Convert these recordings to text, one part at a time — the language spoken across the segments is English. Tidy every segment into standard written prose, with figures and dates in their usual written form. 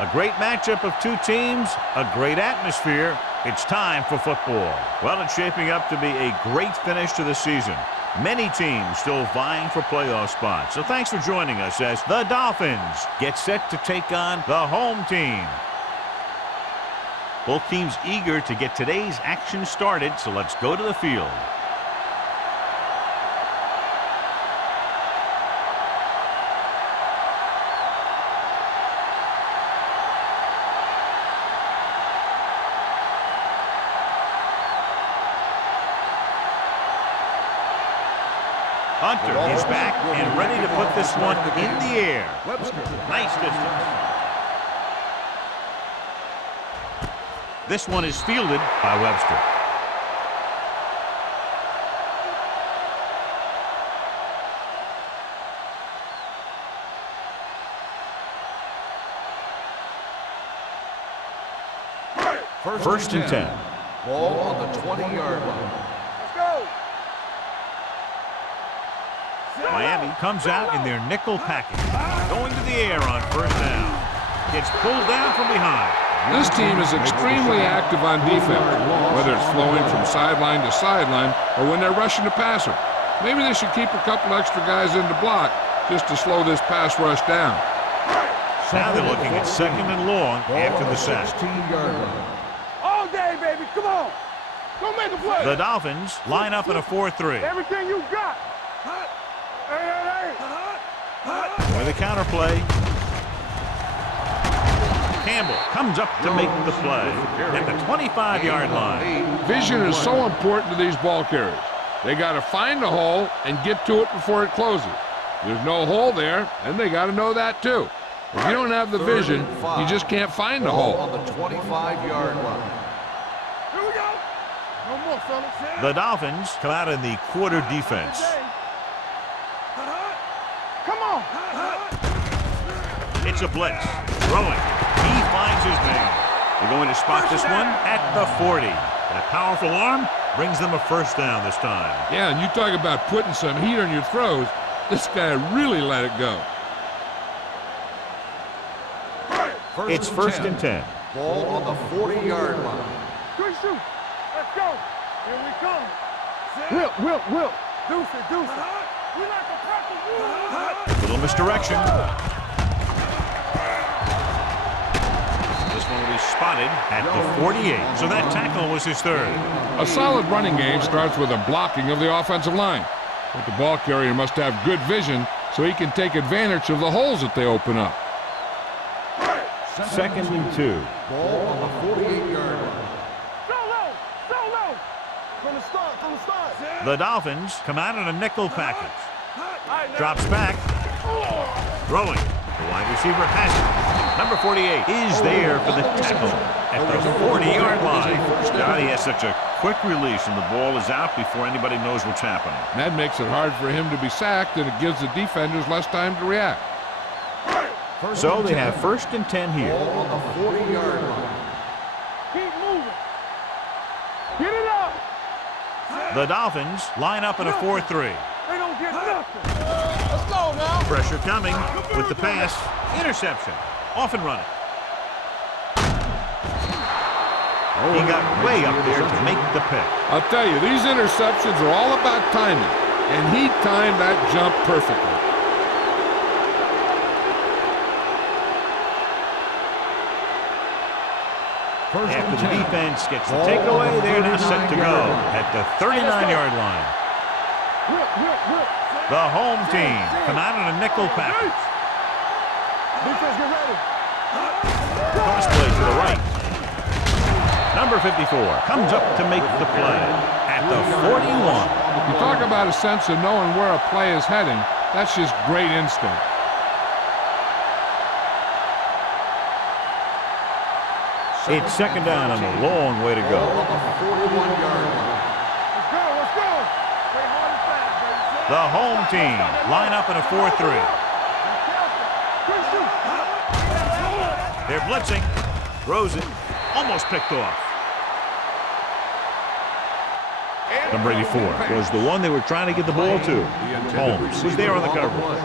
A great matchup of two teams, a great atmosphere. It's time for football. Well, it's shaping up to be a great finish to the season. Many teams still vying for playoff spots. So thanks for joining us as the Dolphins get set to take on the home team. Both teams eager to get today's action started, so let's go to the field. Hunter is back and ready to put this one in the air. Nice distance. This one is fielded by Webster. First and 10. Ball on the 20-yard line. Miami comes out in their nickel package. Going to the air on first down. Gets pulled down from behind. This team is extremely active on defense, whether it's flowing from sideline to sideline or when they're rushing the passer. Maybe they should keep a couple extra guys in the block just to slow this pass rush down. Now they're looking at second and long after the sack. All day, baby. Come on. Go make a play. The Dolphins line up in a 4-3. Everything you got. With a counterplay. Campbell comes up to make the play at the 25-yard line. Vision is so important to these ball carriers. They got to find the hole and get to it before it closes. There's no hole there, and they got to know that too. If you don't have the vision, you just can't find the hole. On the 25-yard line. Here we go. No more, fellas. The Dolphins come out in the quarter defense. Come on. It's a blitz. Throwing. He finds his man. They're going to spot this one at the 40. That powerful arm brings them a first down this time. Yeah, and you talk about putting some heat on your throws. This guy really let it go. It's first and 10. Ball on the 40-yard line. Good shoot. Let's go. Here we come. Will. Deuce it. We like to practice. Little misdirection. This one will be spotted at the 48. So that tackle was his third. A solid running game starts with a blocking of the offensive line. But the ball carrier must have good vision so he can take advantage of the holes that they open up. Second and 2. Ball on the 48-yard line. Solo. From the start. The Dolphins come out in a nickel package. Drops back. Throwing. The wide receiver has it. Number 48 is there for the tackle at the 40-yard line. God, he has such a quick release, and the ball is out before anybody knows what's happening. That makes it hard for him to be sacked, and it gives the defenders less time to react. So they have first and 10 here. Ball on the 40-yard line. Keep moving. Get it up. The Dolphins line up in a 4-3. They don't get nothing. Let's go now. Pressure coming with the pass. Interception. Off and running. He got way up there to make the pick. I'll tell you, these interceptions are all about timing, and he timed that jump perfectly. After the defense gets the takeaway, they're now set to go at the 39-yard line. The home team come out in a nickel package. Defense, get ready. Cross play to the right. Number Number 54 comes up to make the play at the 41. You talk about a sense of knowing where a play is heading. That's just great instinct. It's second down and a long way to go. Ball on the 41-yard line. Let's go, let's go. Play hard and fast, baby. The home team line up in a 4-3. They're blitzing. Throws it. Almost picked off. Number 84 was the one they were trying to get the ball to. Holmes was there on the coverage.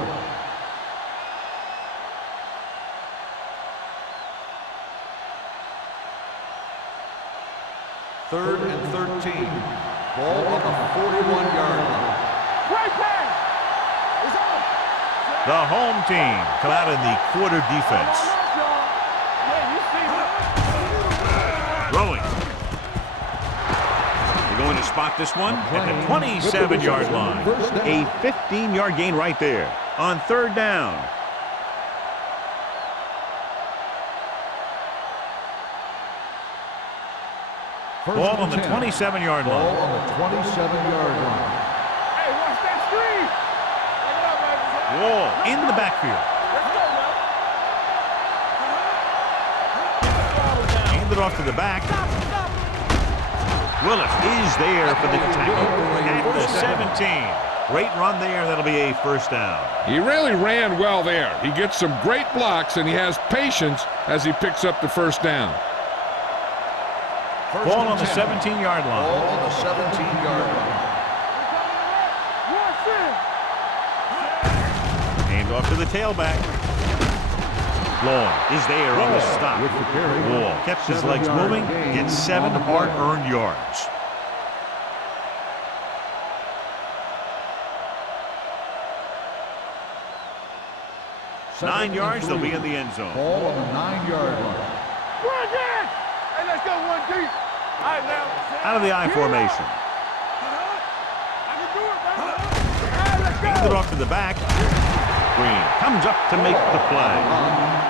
Third and 13. Ball on the 41-yard line. Right pass. It's on. The home team come out in the quarter defense. Yeah, you see it. Throwing. They're going to spot this one at the 27-yard line. A 15-yard gain right there on third down. Ball on the 27-yard Ball line. on the 27-yard line. Hey, watch that screen. Take it up, baby. Wall in the backfield. Let's go, man. Hand it off to the back. Willis is there for the tackle at the 17. Great run there. That'll be a first down. He really ran well there. He gets some great blocks, and he has patience as he picks up the first down. Ball on the 17-yard line. Ball on the 17-yard line. Watch it. Hand off to the tailback. Long is there on the stop. Wall kept his legs moving, gets 7 hard-earned yards. Nine yards, they'll be in the end zone. Ball on the 9-yard line. Run it. Hey, let's go one deep. All right, now. Out of the I formation. I can do it, baby. Hey, let's go. Hands it off to the back. Green comes up to make the play.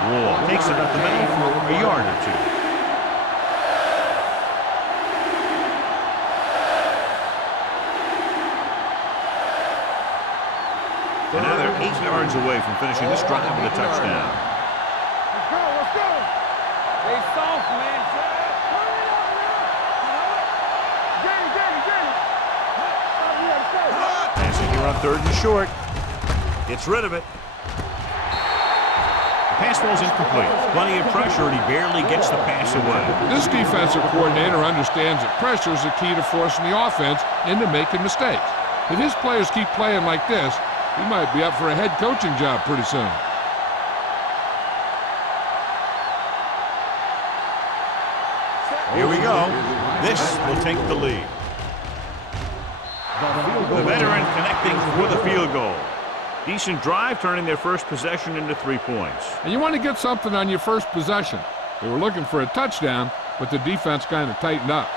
Wall takes it up the middle for a yard or two. And now they're 8 yards away from finishing this drive with a touchdown. Let's go, let's go. They soft, man. Passing here on third and short. Gets rid of it. The pass ball's incomplete. Plenty of pressure, and he barely gets the pass away. This defensive coordinator understands that pressure is the key to forcing the offense into making mistakes. If his players keep playing like this, he might be up for a head coaching job pretty soon. Here we go. This will take the lead. The veteran connecting for the field goal. Decent drive, turning their first possession into 3 points. And you want to get something on your first possession. They were looking for a touchdown, but the defense kind of tightened up.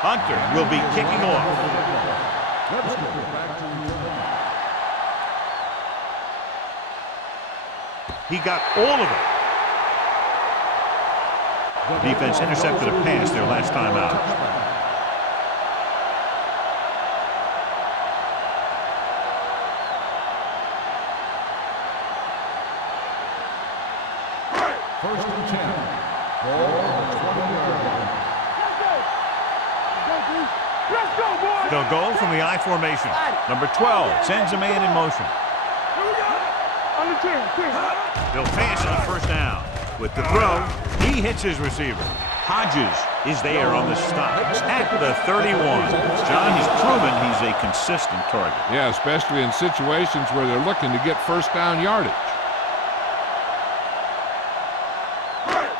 Hunter will be kicking off. He got all of it. Defense intercepted a pass their last time out. First and 10. Ball on the 20-yard line. Let's go, boy. They'll go from the I formation. Number 12 sends a man in motion. On the 10. They'll pass on first down. With the throw, he hits his receiver. Hodges is there on the stop at the 31. John, he's proven he's a consistent target. Yeah, especially in situations where they're looking to get first down yardage.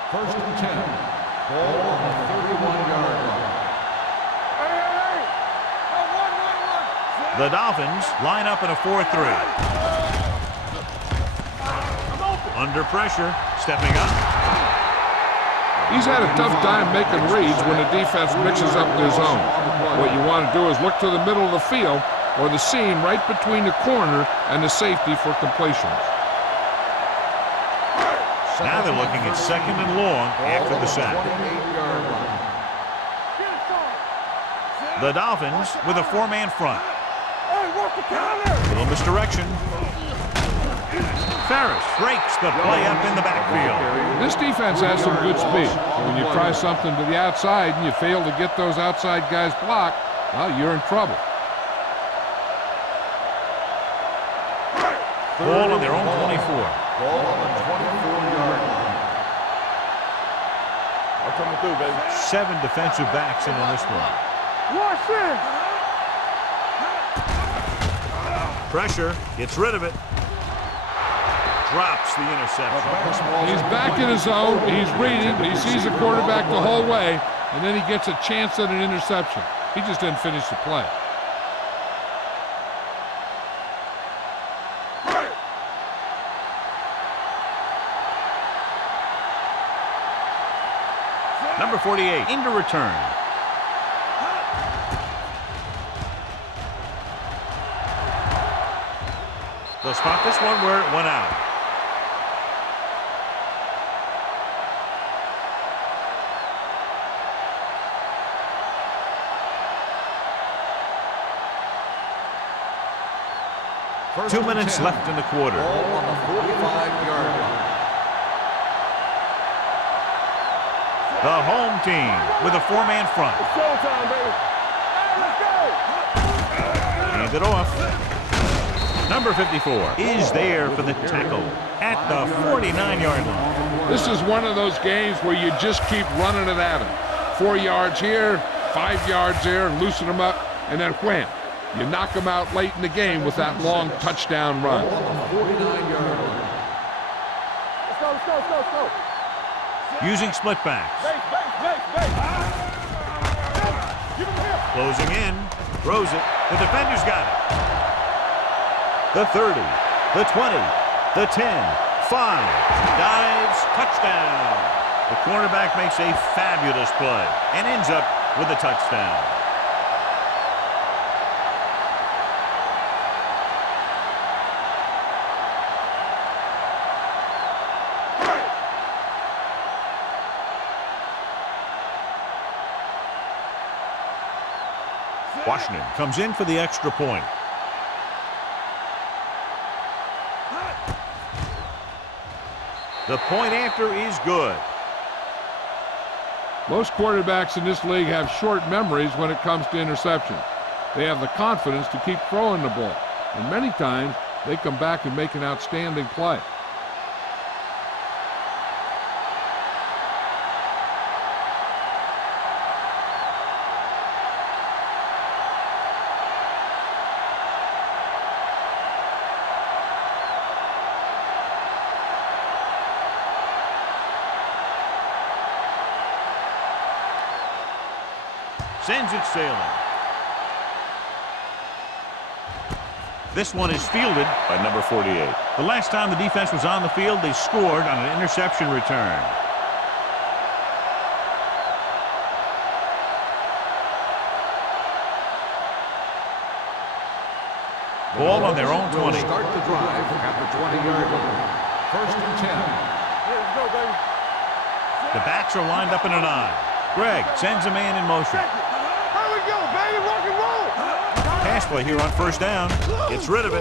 First and 10. Ball on the 31-yard line. The Dolphins line up in a 4-3. Under pressure, stepping up. He's had a tough time making reads when the defense mixes up their zone. What you want to do is look to the middle of the field or the seam right between the corner and the safety for completions. Now they're looking at 2nd and long after the sack. The Dolphins with a 4-man front. Little misdirection. Ferris breaks the play up in the backfield. This defense has some good speed. When you try something to the outside and you fail to get those outside guys blocked, well, you're in trouble. Ball on their own 24. Ball on the 24-yard line. I'm coming through, baby. 7 defensive backs in on this one. Watch this. Pressure, gets rid of it. Drops the interception. He's back in his zone. He's reading. He sees the quarterback the whole way, and then he gets a chance at an interception. He just didn't finish the play. Number 48 into return. They'll spot this one where it went out. First 2 and minutes 10. left in the quarter. Ball on the 45-yard line. The home team with a 4-man front. It's showtime, baby. Hey, let's go. Hand it off. Number 54 is there for the tackle at the 49-yard line. This is one of those games where you just keep running it at him. 4 yards here, 5 yards there, loosen them up, and then wham. You knock them out late in the game with that long touchdown run. Ball on the 49-yard line. Let's go, let's go, let's go, let's go. Using split backs. Base. Give him here. Closing in. Throws it. The defender's got it. The 30. The 20. The 10. 5. Dives. Touchdown. The cornerback makes a fabulous play and ends up with a touchdown. Washington comes in for the extra point. The point after is good. Most quarterbacks in this league have short memories when it comes to interceptions. They have the confidence to keep throwing the ball, and many times they come back and make an outstanding play. Sends it sailing. This one is fielded by number 48. The last time the defense was on the field, they scored on an interception return. Ball on their own 20. Start the drive at the 20-yard line. First and 10. Let's go, baby. The backs are lined up in an I. Greg sends a man in motion. Here we go, baby. Rock and roll. Pass play here on first down. Gets rid of it.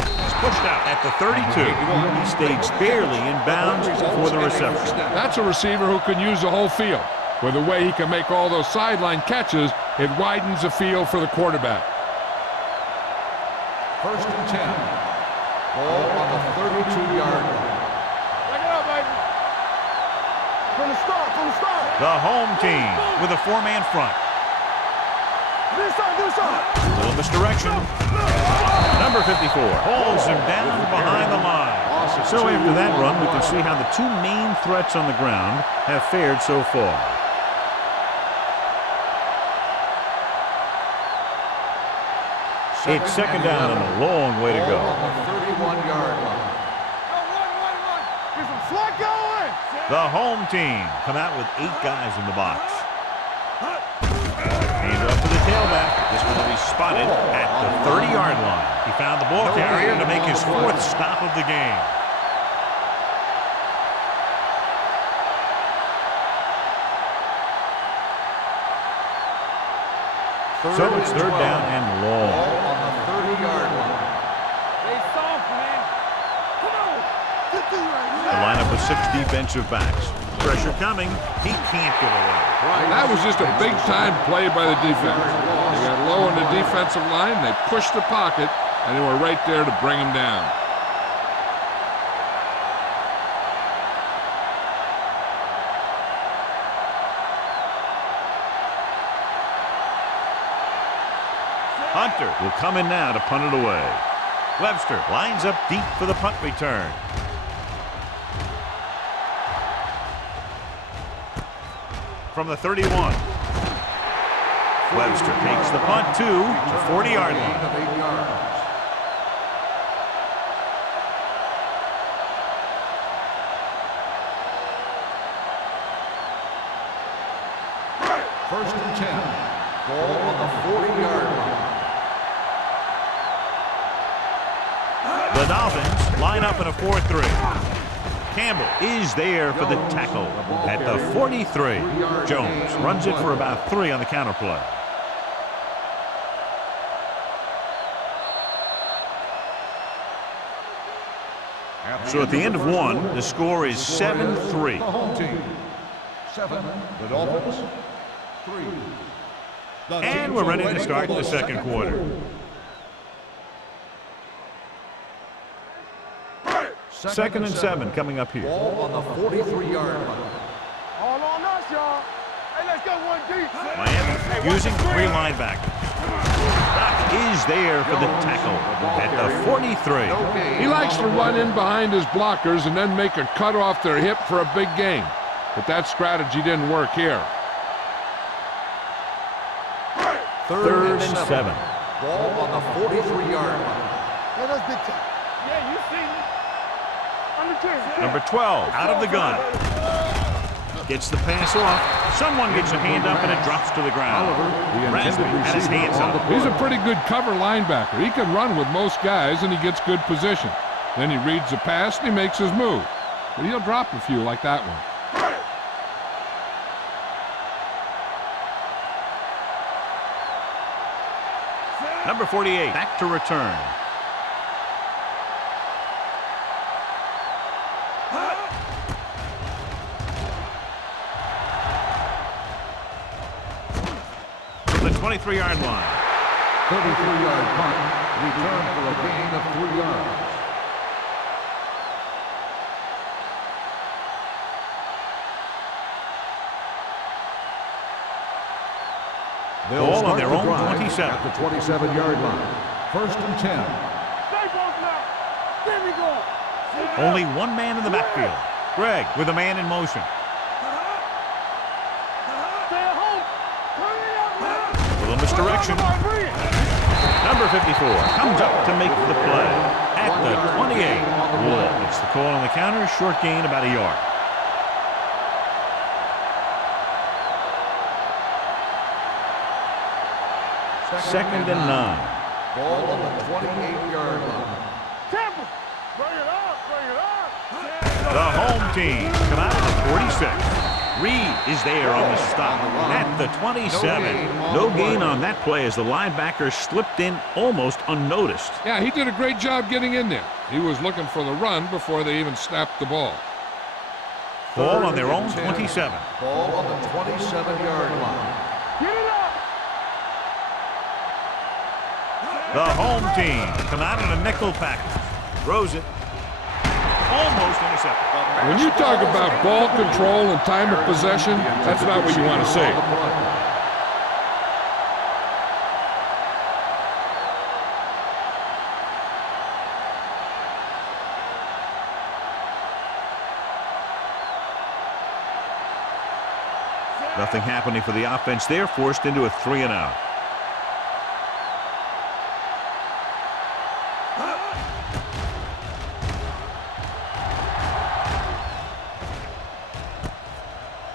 He's pushed out at the 32. He stayed barely in bounds before the reception. That's a receiver who can use the whole field. With the way he can make all those sideline catches, it widens the field for the quarterback. First and 10. Ball on the 32-yard line. Back it up, baby. From the start. The home team with a 4-man front. Do something. Little misdirection. Number 54 holds him down behind the line. So after that run, we can see how the two main threats on the ground have fared so far. It's second down and a long way to go. Ball on the 31-yard line. Run. Get some slot going. The home team come out with 8 guys in the box. Hand off to the tailback. This one will be spotted at the 30-yard line. He found the ball carrier to make his 4th stop of the game. So it's 3rd down and long. Ball on the 30-yard line. They soft, man. Come on. Get through right here. The lineup with 6 defensive backs. Pressure coming. He can't get away. That was just a big-time play by the defense. They got low on the defensive line, they pushed the pocket, and they were right there to bring him down. Hunter will come in now to punt it away. Webster lines up deep for the punt return. From the 31. Webster takes the punt to the 40-yard line. Gain of 8 yards. First and 10. Ball on the 40-yard line. The Dolphins line up in a 4-3. Campbell is there for the tackle at the 43. Jones runs it for about 3 on the counter play. So at the end of 1, the score is 7-3. The home team. 7. The Dolphins. 3. And we're ready to start the second quarter. Second and 7 coming up here. Ball on the 43-yard line. All on us, y'all. Hey, let's go one deep. Miami using 3 linebackers. Doc is there for the tackle at the 43. He likes to run in behind his blockers and then make a cut off their hip for a big gain. But that strategy didn't work here. Third and 7. Ball on the 43-yard line. Let us big time. Yeah, you see me. I'm the kid. Number 12 out of the gun. Gets the pass off. Someone gets a hand up and it drops to the ground. Rasmussen had his hands up. He's a pretty good cover linebacker. He can run with most guys and he gets good position. Then he reads the pass and he makes his move. But he'll drop a few like that one. Number 48 back to return. From the 23-yard line. 33-yard punt. Return for a gain of 3 yards. Ball on their own 27. At the 27-yard line. First and 10. Stay both now. There we go. Only one man in the backfield. Greg with a man in motion. Stay at home. Turn it up, man. A little misdirection. Number 54 comes up to make the play at the 28. Wall gets the call on the counter. Short gain about a yard. Second and 9. Ball on the 28-yard line. Campbell. Bring it up. Bring it up. The home team come out of the 46. Reed is there on the stop at the 27. No gain on that play as the linebacker slipped in almost unnoticed. Yeah, he did a great job getting in there. He was looking for the run before they even snapped the ball. Ball on their own 27. Ball on the 27-yard line. Get it up. The home team come out in a nickel package. Throws it. Almost intercepted. When you talk about ball control and time of possession, that's not what you want to see. Nothing happening for the offense there, forced into a 3-and-out.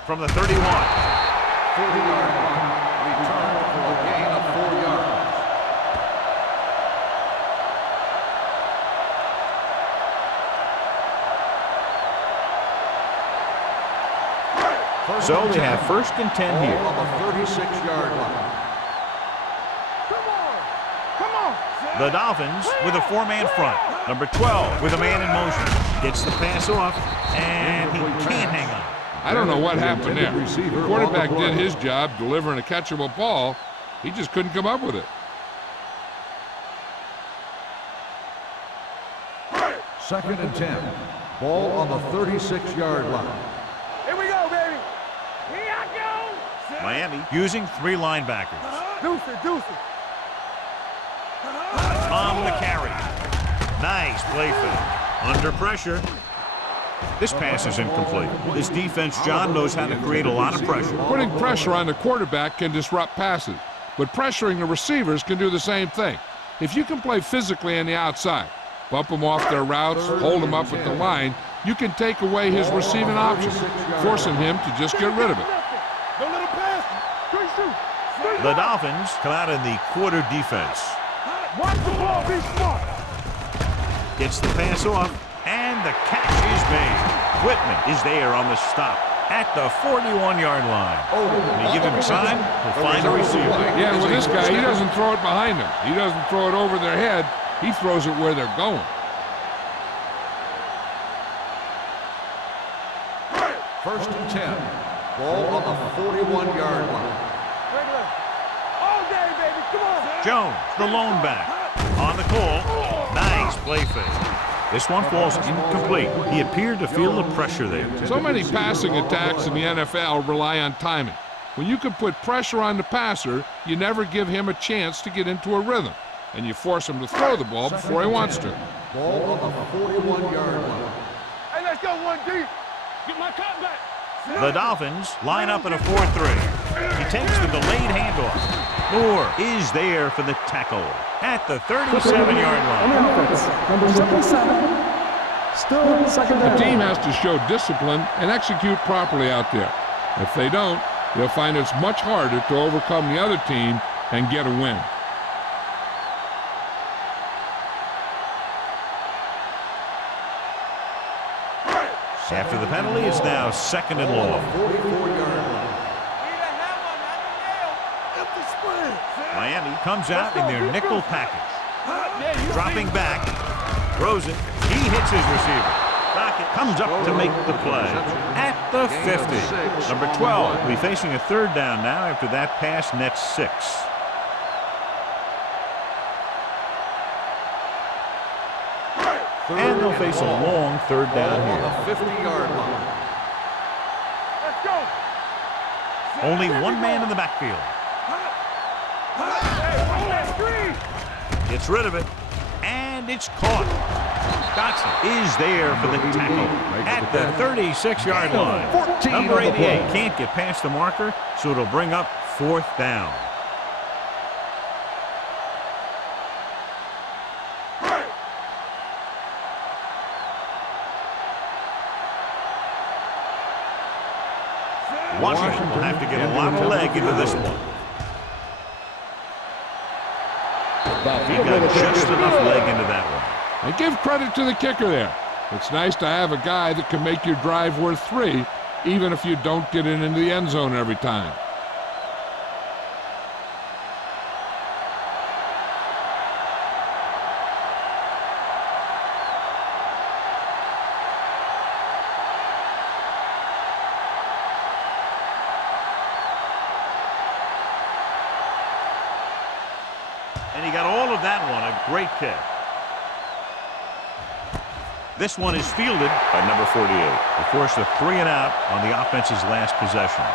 from the 31. 40-yard line. Return for a gain of 4 yards. So they have first and 10 here. On the 36-yard line. Come on. The Dolphins with a 4-man front. Number 12 with a man in motion. Gets the pass off, and he can't hang on. I don't know what happened there. The quarterback did his job delivering a catchable ball. He just couldn't come up with it. Second and 10. Ball on the 36-yard line. Here we go, baby. Here I go. Miami using 3 linebackers. Deuce it. On the carry. Nice play fake. Under pressure. This pass is incomplete. This defense, John, knows how to create a lot of pressure. Putting pressure on the quarterback can disrupt passes, but pressuring the receivers can do the same thing. If you can play physically on the outside, bump them off their routes, hold them up at the line, you can take away his receiving option, forcing him to just get rid of it. Don't let him pass. The Dolphins come out in the quarter defense. Watch the ball, be smart. Gets the pass off, and the catch is made. Whitman is there on the stop at the 41-yard line. When you give him time, he'll find a receiver. Yeah, with this guy, he doesn't throw it behind them. He doesn't throw it over their head. He throws it where they're going. First and 10. Ball on the 41-yard line. Regular. All day, baby. Come on. Jones, the lone back. On the call. Nice play fake. This one falls incomplete. He appeared to feel the pressure there. So many passing attacks in the NFL rely on timing. When you can put pressure on the passer, you never give him a chance to get into a rhythm, and you force him to throw the ball before he wants to. Ball on the 41-yard line. Hey, let's go 1 deep. Get my cut back. The Dolphins line up in a 4-3. He takes the delayed handoff. Moore is there for the tackle at the 37-yard line. Number 77. Still second down. The team has to show discipline and execute properly out there. If they don't, they'll find it's much harder to overcome the other team and get a win. After the penalty, it's now second and long. 44-yard line. Miami comes out in their nickel package. Dropping back, throws it. He hits his receiver. Dockett comes up to make the play at the 50. Number 12 will be facing a 3rd down now after that pass nets 6. And they'll face a long 3rd down On here. the 50-yard line. Let's go. Only one man in the backfield. Gets rid of it, and it's caught. Dotson is there for the tackle at the 36-yard line. Number 88 can't get past the marker, so it'll bring up 4th down. Washington will have to get a lot of leg into this one. He got just enough leg into that one. And give credit to the kicker there. It's nice to have a guy that can make your drive worth 3, even if you don't get it into the end zone every time. And he got all of that one, a great kick. This one is fielded by number 48. They force a 3 and out on the offense's last possession.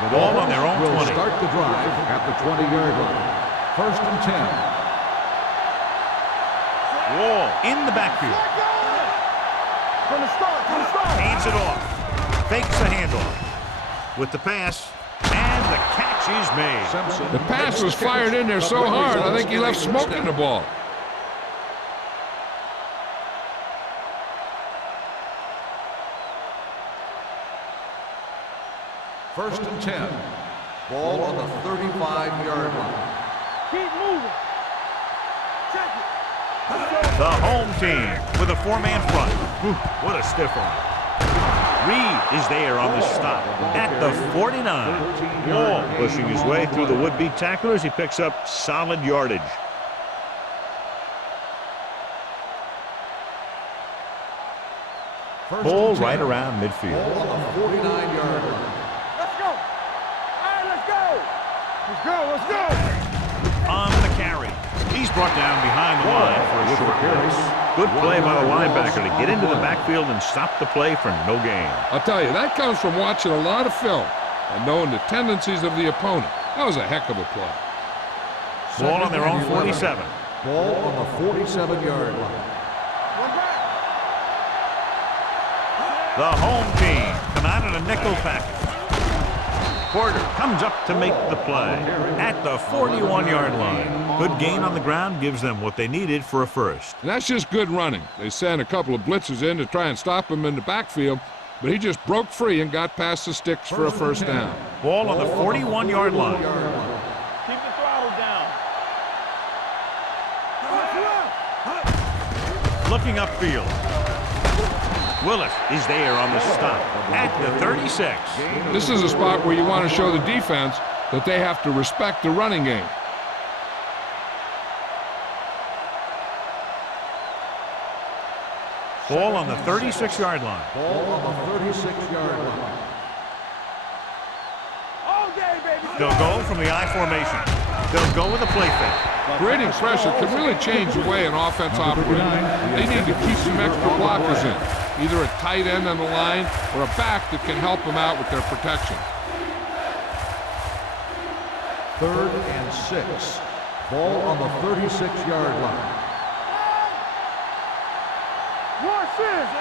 The Ball on their own will 20. start the drive at the 20-yard line. First and 10. Wall in the backfield. From the start. Hands it off. Fakes the handoff. With the pass. And the catch She's made. Simpson. The pass was fired in there so hard, I think he left smoke in the ball. First and 10. Ball on the 35-yard line. Keep moving. Check it. The home team with a four-man front. Whew, what a stiff one. Reed is there on the stop at the 49. Wall pushing his way through the would-be tacklers. He picks up solid yardage. Ball right around midfield. Ball on the 49-yard line. Let's go. All right, let's go. Let's go. Let's go. On the carry. He's brought down behind the line for a short pass. Good play by the linebacker to get into the backfield and stop the play for no gain. I'll tell you, that comes from watching a lot of film and knowing the tendencies of the opponent. That was a heck of a play. Ball on their own 47. Ball on the 47-yard line. The home team come out in a nickel package. Porter comes up to make the play at the 41-yard line. Good gain on the ground gives them what they needed for a first. And that's just good running. They sent a couple of blitzes in to try and stop him in the backfield, but he just broke free and got past the sticks for a first down. Ball on the 41-yard line. Keep the throttle down. Looking upfield. Willis is there on the stop at the 36. This is a spot where you want to show the defense that they have to respect the running game. Ball on the 36-yard line. Ball on the 36-yard line. All day, baby. They'll go from the I formation. They'll go with a play fake. Creating pressure can really change the way an offense operates. They need to keep some extra blockers in, either a tight end on the line or a back that can help them out with their protection. 3rd and 6. Ball on the 36-yard line.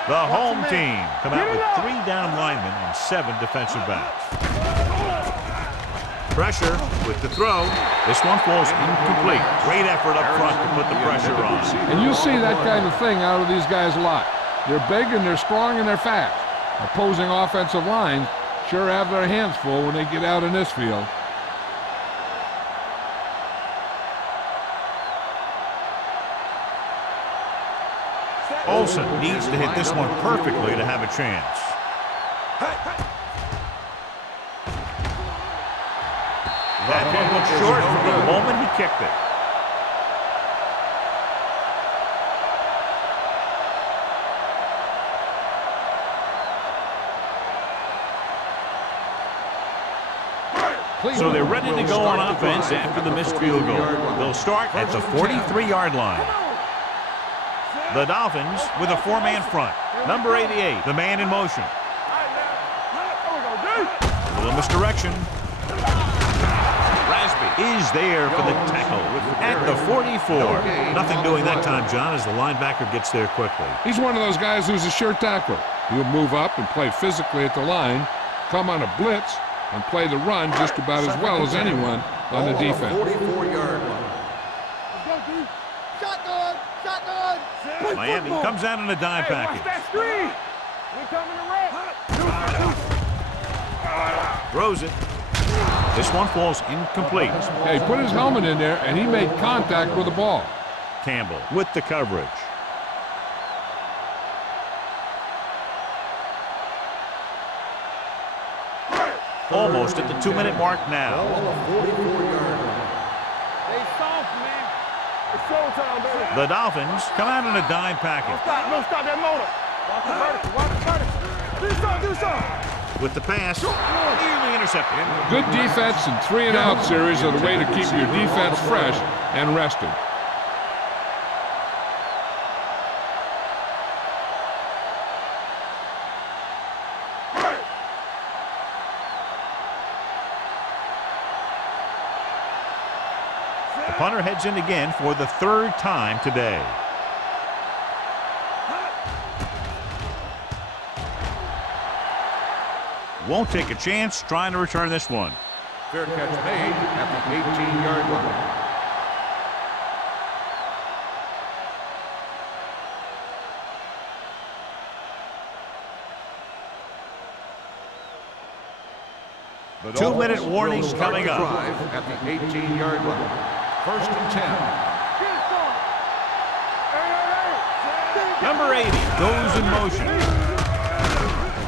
The home team come out with 3 down linemen and 7 defensive backs. Pressure with the throw. This one falls incomplete. Great effort up front to put the pressure on. And you'll see that kind of thing out of these guys a lot. They're big and they're strong and they're fast. Opposing offensive lines sure have their hands full when they get out in this field. Olsen needs to hit this one perfectly to have a chance. That one looked short from the moment he kicked it. So they're ready to go on offense after the missed field goal. They'll start at the 43-yard line. The Dolphins with a 4-man front. Number 88, the man in motion. A little misdirection. Rasby is there for the tackle at the 44. Nothing doing that time, John, as the linebacker gets there quickly. He's one of those guys who's a sure tackler. He'll move up and play physically at the line, come on a blitz, and play the run just about as well as anyone on the defense. 44-yard line. Shotgun! Shotgun! Miami comes out in a dime package. Watch that screen! We coming to Throws it. This one falls incomplete. Hey, he put his helmet in there, and he made contact with the ball. Campbell with the coverage. Almost at the 2-minute mark now. Ball on the 44-yard line. They soft, man. It's showtime, baby. The Dolphins come out in a dime package. Don't stop that motor. Watch the vertical. Watch the vertical. Do something. With the pass, nearly intercepted. Good defense and 3-and-out series are the way to keep your defense fresh and rested. The punter heads in again for the 3rd time today. Won't take a chance trying to return this one. Fair catch made at the 18-yard line. The 2-minute Dolphins warnings will start coming the up. drive at the 18-yard line. 1st and 10. Number 80 goes in motion.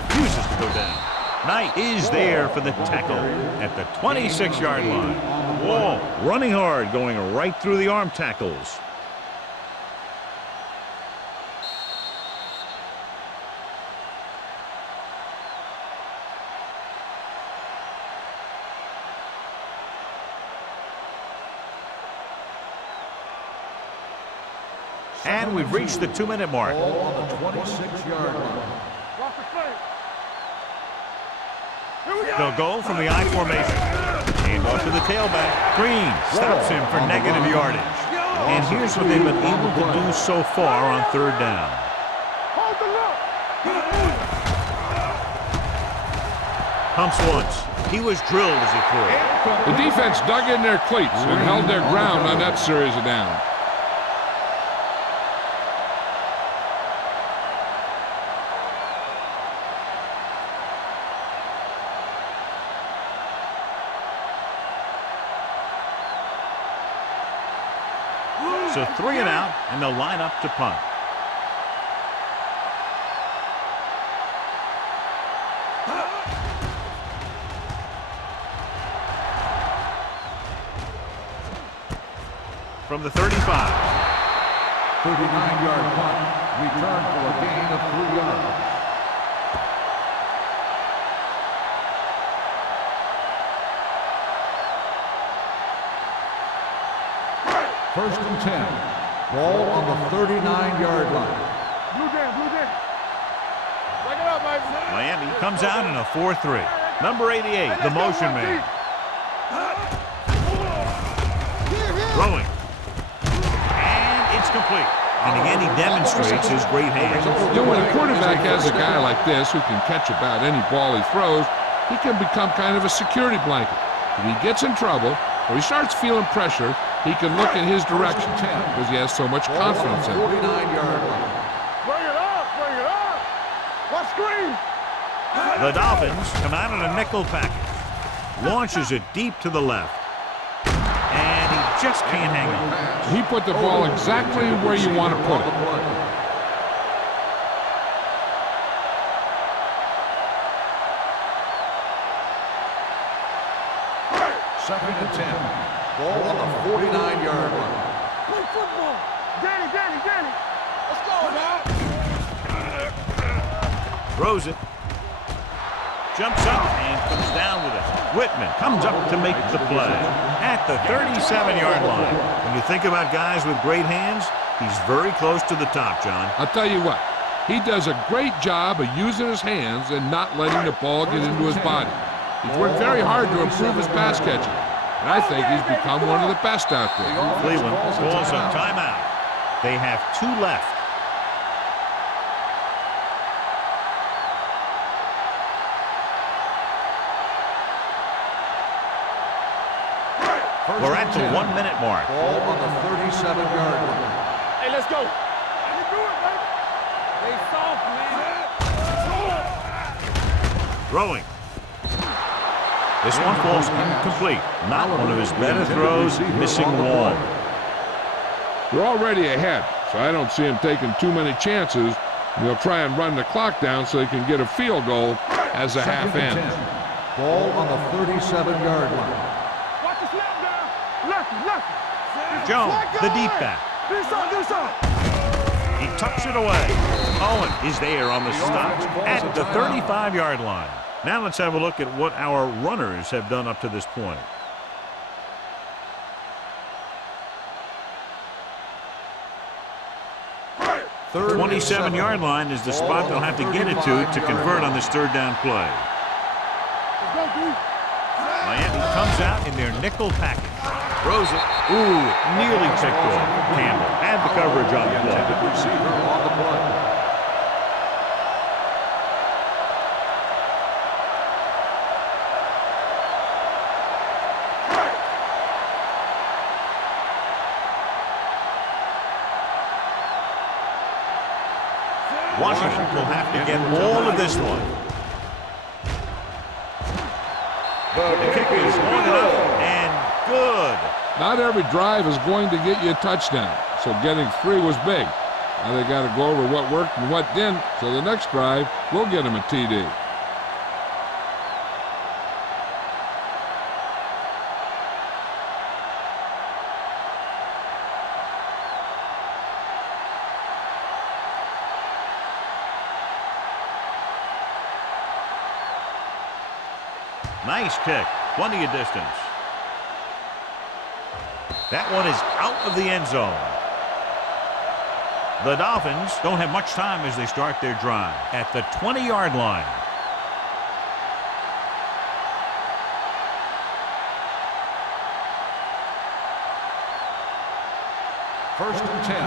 Refuses to go down. Knight is there for the tackle at the 26-yard line. Wall running hard, going right through the arm tackles. And we've reached the 2-minute mark. Ball on the 26-yard line. They'll go from the I formation. Hand off to the tailback. Green stops him for negative yardage. And here's what they've been able to do so far on 3rd down. Pumps once. He was drilled as he threw. The defense dug in their cleats and held their ground on that series of downs. So 3 and out, and they'll line up to punt. From the 35. 39-yard punt. Return for a gain of 3 yards. First and 10. Ball on the 39-yard line. Blue jam. Break it up, baby. Miami comes out in a 4-3. Number 88, the motion man. Throwing. And it's complete. And again, he demonstrates his great hands. You know, when a quarterback has a guy like this who can catch about any ball he throws, he can become kind of a security blanket. If he gets in trouble or he starts feeling pressure, he can look in his direction because he has so much confidence in it. 49-yard line. Bring it up. Watch screen. The Dolphins come out in a nickel package. Launches it deep to the left. And he just can't hang on. He put the ball exactly where you want to put it. Second and 10. Ball on the 49-yard line. Play football. Danny. Let's go, man. Throws it. Jumps up and comes down with it. Whitman comes up to make the play at the 37-yard line. When you think about guys with great hands, he's very close to the top, John. I'll tell you what, he does a great job of using his hands and not letting the ball get into his body. He's worked very hard to improve his pass catching, and I think he's become one of the best out there. Cleveland calls a timeout. They have 2 left. We're at the 1-minute mark. Ball on the 37-yard line. Hey, let's go. You do it, baby. They soft, man. Throwing. This one falls incomplete. Not one of his better throws, missing Wall. They're already ahead, so I don't see him taking too many chances. They'll try and run the clock down so they can get a field goal as a half end. Ball on the 37-yard line. Watch the snap down. Lefty. Jones, the deep back. Do something. He tucks it away. Owen is there on the stop at the 35-yard line. Now let's have a look at what our runners have done up to this point. The 27-yard line is the spot they'll have to get it to convert on this 3rd down play. Miami comes out in their nickel package. Throws it. Ooh, nearly picked off. Campbell had the coverage on the play. Receiver on the play. Washington will have to get all of this one. The kick is long enough and good. Not every drive is going to get you a touchdown, so getting 3 was big. Now they got to go over what worked and what didn't, so the next drive will get them a TD. Nice kick. Plenty of distance. That one is out of the end zone. The Dolphins don't have much time as they start their drive at the 20-yard line. First and 10.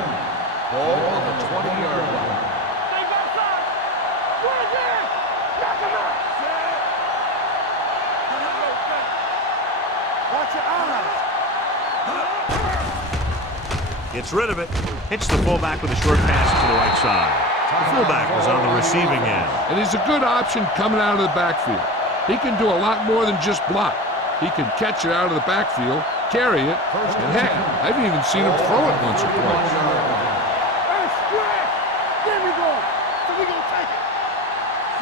Ball on the 20-yard line. Stay outside. Where's it? Knock him out. Watch your eyes. Gets rid of it. Hits the fullback with a short pass to the right side. The fullback was on the receiving end. And he's a good option coming out of the backfield. He can do a lot more than just block. He can catch it out of the backfield, carry it, and heck, I've even seen him throw it once or twice. Hey, stretch. There we go. So we gonna take it.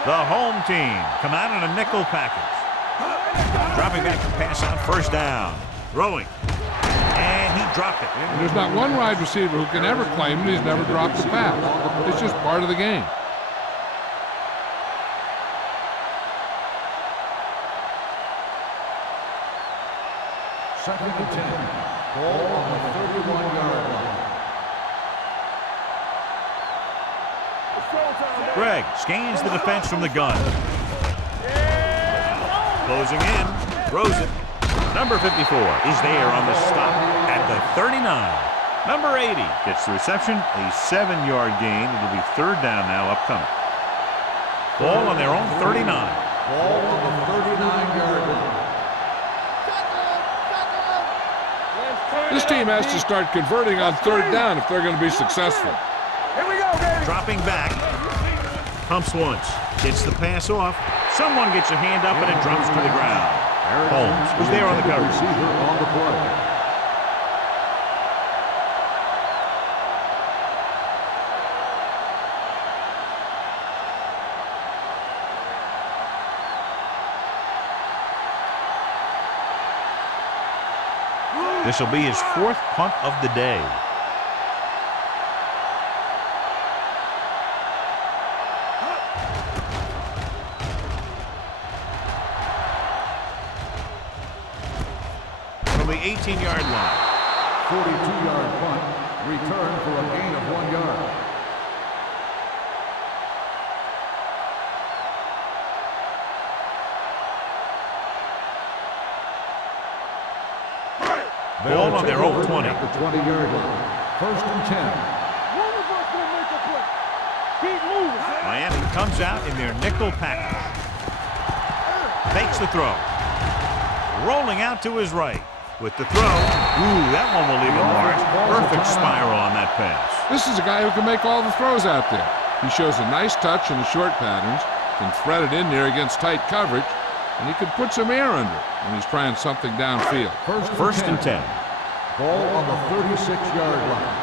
The home team come out in a nickel package. Dropping back to pass on first down. Throwing. And he dropped it. And there's not one wide receiver who can ever claim that he's never dropped a pass. It's just part of the game. Second and 10. Ball on the 31-yard line. Greg scans the defense from the gun. Closing in. Throws it. Number 54 is there on the stop at the 39. Number 80 gets the reception, a 7-yard gain. It'll be third down now upcoming. Ball on their own 39. Ball on the 39-yard line. This team has to start converting on third down if they're going to be successful. Here we go, baby. Dropping back. Pumps once. Gets the pass off. Someone gets a hand up and it drops to the ground. Holmes was there on the cover. Receiver on the play. This will be his 4th punt of the day. From the 18-yard line. 42-yard punt. Return for a gain of 1 yard. Ball on their own 20. At the 20-yard line. First and 10. One of us gonna make a play. Keep moving. Miami comes out in their nickel package. Fakes the throw. Rolling out to his right. With the throw. Ooh, that one will leave a mark. Perfect spiral on that pass. This is a guy who can make all the throws out there. He shows a nice touch in the short patterns, can thread it in there against tight coverage, and he can put some air under it when he's trying something downfield. First and 10. Ball on the 36-yard line.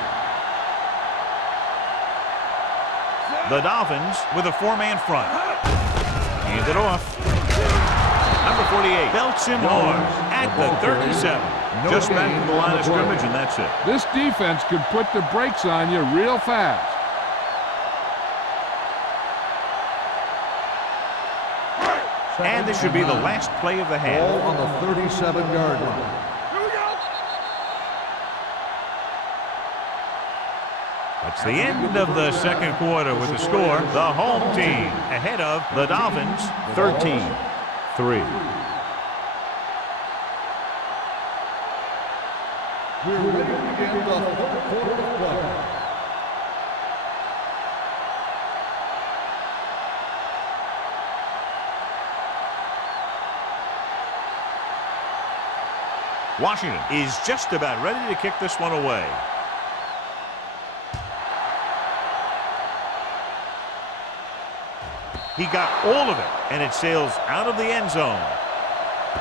The Dolphins with a 4-man front. Hand it off. Number 48 belts him hard at the 37. Just back to the line of scrimmage, and that's it. This defense can put the brakes on you real fast. And this should be the last play of the half. Ball on the 37-yard line. Here we go. That's the end of the second quarter with the score. The home team ahead of the Dolphins 13-3. We're ready to begin the third quarter of play. Washington is just about ready to kick this one away. He got all of it, and it sails out of the end zone.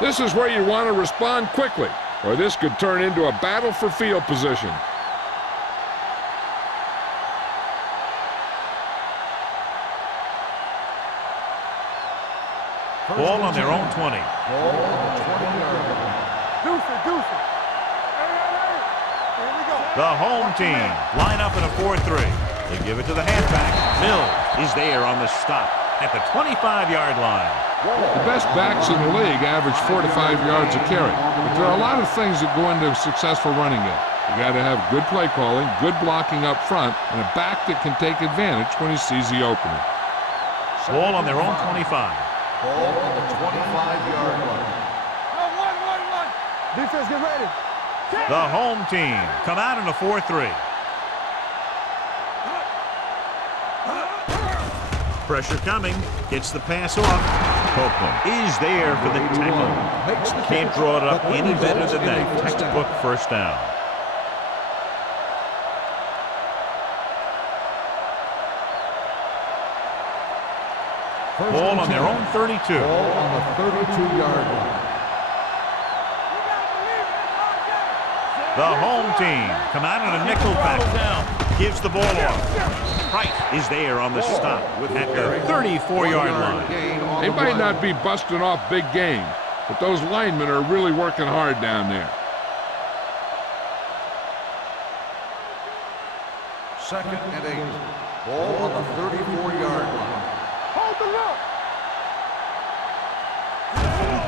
This is where you want to respond quickly, or this could turn into a battle for field position. Ball on their own 20. Ball on the 20-yard line. Deuce it. Here we go. The home team line up in a 4-3. They give it to the halfback. Mills is there on the stop at the 25-yard line. The best backs in the league average 4 to 5 yards a carry, but there are a lot of things that go into a successful running game. You got to have good play calling, good blocking up front, and a back that can take advantage when he sees the opening. Ball on their own 25. Ball on the 25-yard line. No, one. Defense, get ready. The home team come out in a 4-3. Pressure coming. Gets the pass off. Copeland is there for the tackle. Can't draw it up any better than that. Textbook first down. Ball on their own 32. Ball on the 32-yard line. The home team come out in a nickel back down. Gives the ball off. Price is there on the stop at the 34-yard line. They might not be busting off big games, but those linemen are really working hard down there. Second and 8. Ball on the 34-yard line. Hold the look.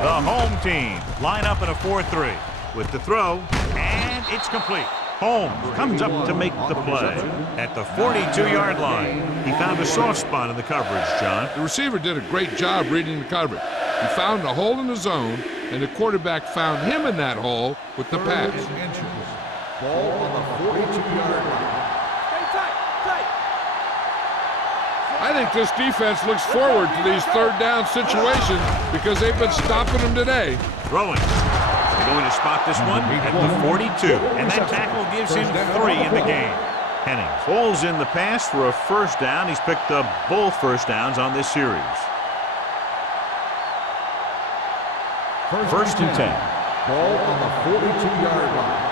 The home team line up in a 4-3 with the throw, and it's complete. Holmes comes up to make the play at the 42-yard line. He found a soft spot in the coverage, John. The receiver did a great job reading the coverage. He found a hole in the zone, and the quarterback found him in that hole with the pass. Ball on the 42-yard line. I think this defense looks forward to these third down situations because they've been stopping them today. Throwing. They're going to spot this one at the 42, and that tackle gives him 3 in the game. Henning falls in the pass for a first down. He's picked up both first downs on this series. First and 10. Ball on the 42-yard line.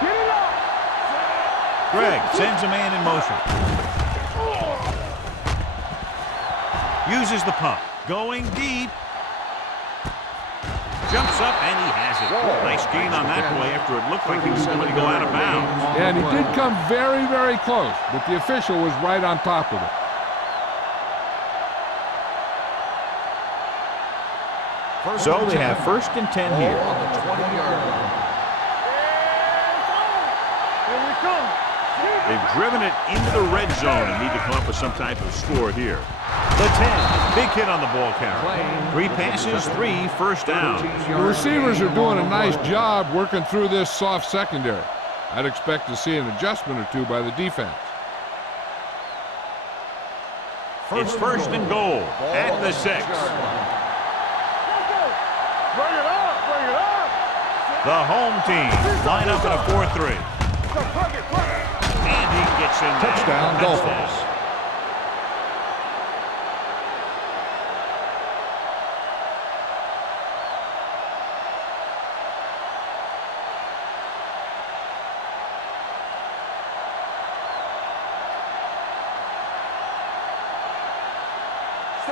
Get it up. Greg sends a man in motion. Uses the pump. Going deep. Jumps up, and he has it. Nice gain on that play after it looked like he was going to go out of bounds. Yeah, and he did come very, very close, but the official was right on top of it. So they have first and 10 here. On the 20-yard line. Here we come. They've driven it into the red zone and need to come up with some type of score here. The 10. Big hit on the ball carrier. 3 passes, 3 first downs. The receivers are doing a nice job working through this soft secondary. I'd expect to see an adjustment or two by the defense. It's first and goal at the 6. Bring it up. The home team line up in a 4-3. And he gets in there. Touchdown, Dolphins.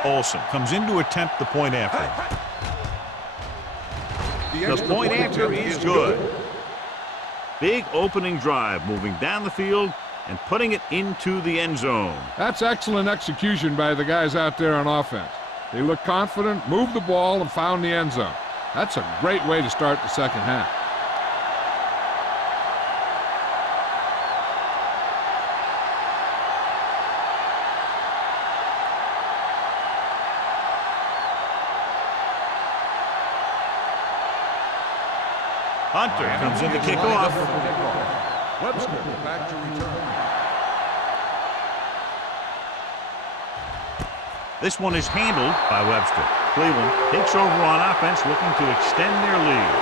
Olsen comes in to attempt the point after. The point after is good. Big opening drive, moving down the field and putting it into the end zone. That's excellent execution by the guys out there on offense. They looked confident, moved the ball, and found the end zone. That's a great way to start the second half. Hunter comes in to kick off. Webster back to return. This one is handled by Webster. Cleveland takes over on offense, looking to extend their lead.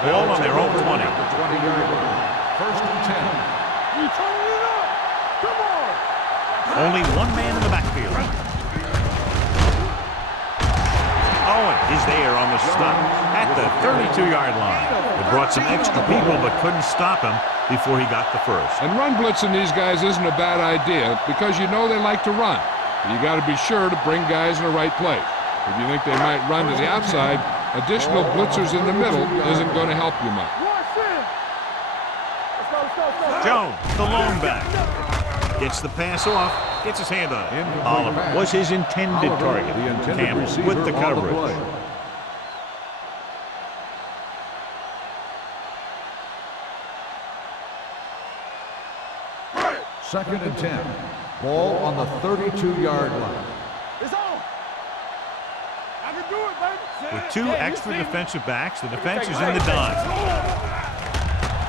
Ball on their own 20. At the 20-yard line. First and 10. You turning it up. Come on. Only one man in the backfield. Owen is there on the stop at the 32-yard line. They brought some extra people but couldn't stop him before he got the first. And run blitzing these guys isn't a bad idea because you know they like to run. But you got to be sure to bring guys in the right place. If you think they might run to the outside, additional blitzers in the middle isn't going to help you much. Jones, the lone back, gets the pass off, gets his hand on it. Oliver was his intended target. Campbell with the coverage. Second and 10. Ball on the 32-yard line. It's on. I can do it, baby. With two extra defensive backs, the defense is in the dime.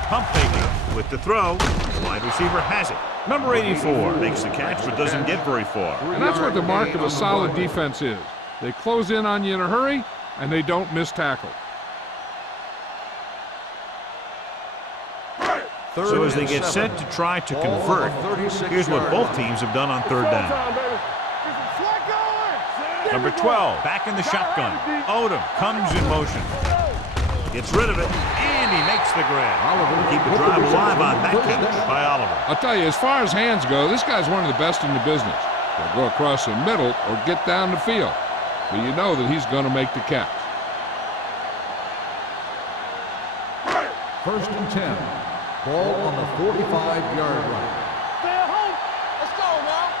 Pump faking with the throw. The wide receiver has it. Number 84 makes the catch but doesn't get very far. And that's what the mark of a solid defense is. They close in on you in a hurry, and they don't miss tackle. So as they get set to try to convert, here's what both teams have done on third down. Number 12 back in the shotgun. Odom comes in motion. Gets rid of it, and he makes the grab. Keep the drive alive on that catch by Oliver. I'll tell you, as far as hands go, this guy's one of the best in the business. He'll go across the middle or get down the field. But you know that he's going to make the catch. First and 10. Ball on the 45-yard line. Stay at home. Let's go now.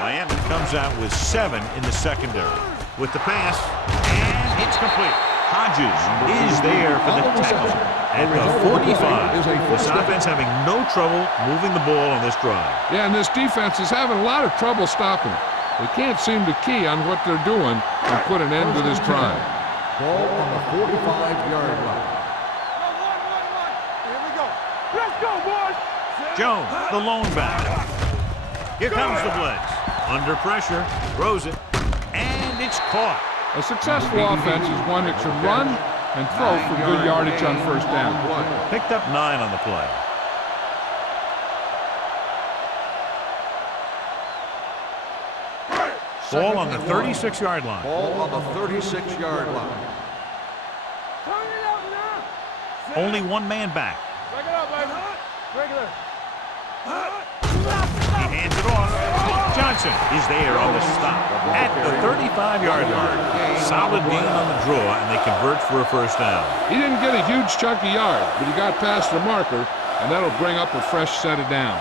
Miami comes out with 7 in the secondary. With the pass, and it's complete. Hodges is there for the tackle at the 45. This offense having no trouble moving the ball on this drive. Yeah, and this defense is having a lot of trouble stopping it. They can't seem to key on what they're doing and put an end to this drive. Ball on the 45-yard line. Here we go. Let's go, boys. Jones, the lone back. Here comes the blitz. Under pressure, throws it, and it's caught. A successful offense is one that should run and throw for good yardage on first down. Picked up 9 on the play. Ball on the 36-yard line. Ball on the 36-yard line. Turn it up now. Only one man back. Break it up, baby. Break it up. He hands it off. Johnson is there on the stop at the 35-yard line. Solid gain on the draw, and they convert for a first down. He didn't get a huge chunk of yards, but he got past the marker, and that'll bring up a fresh set of downs.